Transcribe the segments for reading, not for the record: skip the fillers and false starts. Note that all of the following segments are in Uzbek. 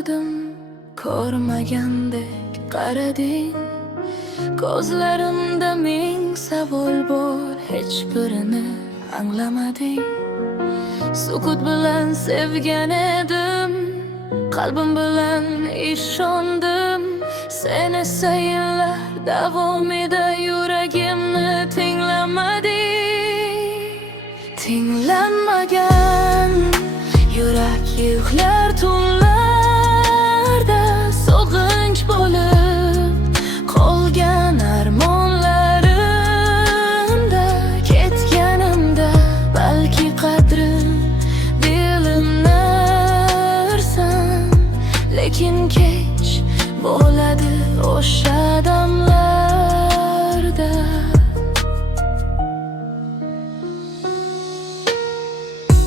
ko'rdim, ko'rmagandek qarading. Ko'zlarimda ming savol bor, hech birini anglamading. Sukut bilan sevgan edim, qalbim bilan ishondim. Sen esa yillar davomida yuragimni tinglamading. Tinglanmagan yurak yig'lar tunlarda, sog'inch bo'lib qolgan armonlarimda. Ketganimda balki qadrim bilinarsan, lekin kech bo'ladi o'sha damlarda.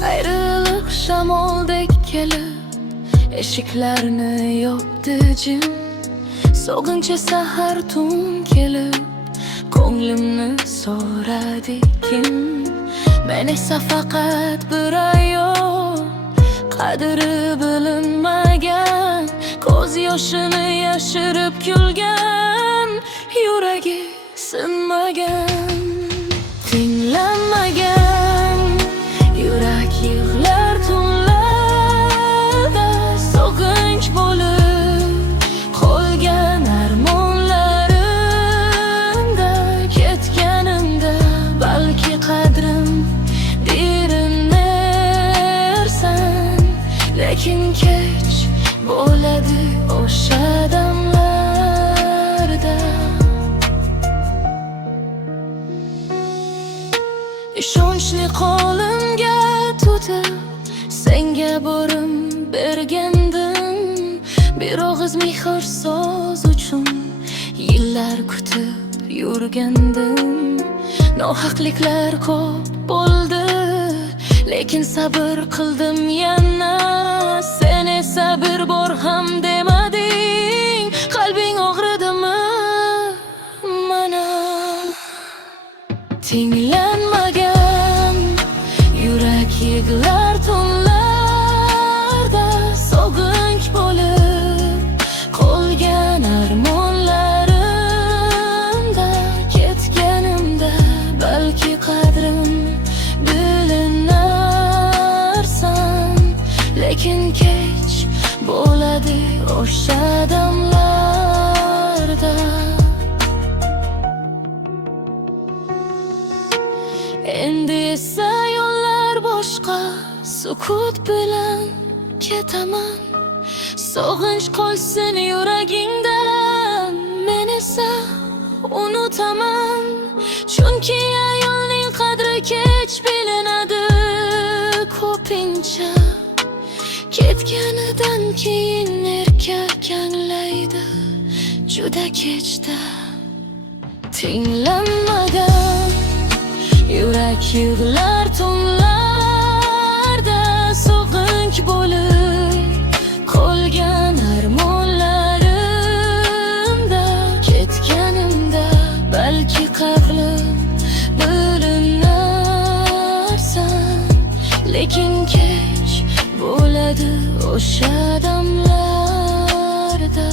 Ayriliq shamoldek kelib eshiklarni yopdi jim. Sog'inch esa har tun kelib ko'nglimni so'radi kim. Men esa faqat bir ayol, qadri bilinmagan, ko'z yoshini yashirib kulgan, yuragi sinmagan. Tinglanmagan yurak yig'lar tunlarda, sog'inch bo'lib qolgan armonlarimda. Ketganimda balki qadrim bilinarsan, lekin kech bo'ladi o'sha damlarda. Ishonchli qo'limga tutib senga borim bergandim. Bir og'iz mehr so'z uchun yillar kutib yurgandim. Nohaqliklar ko'p bo'ldi, lekin sabr qildim yana. Sen esa bir bor ham demading, qalbing og'ridimi mana? Tinglanmagan yurak yig'lar tunlarda, sog'inch bo'lib qolgan armonlarimda. Ketganimda balki qadrim bilinarsan, lekin kech bo'ladi o'sha damlarda. Endi esa yo'llar boshqa, sukut bilan ketaman. Sog'inch qolsin yuragingda, men esa unutaman. Chunki ayolning qadri kech bilinadi ko'pincha. Ketganidan keyin erkak anglaydi juda kechda. Tinglanmagan yurak yig'lar tunlarda, sog'inch bo'lib qolgan armonlarimda. Ketganimda balki qadrim bilinarsan, lekin kech bo'ladi o'sha damlarda.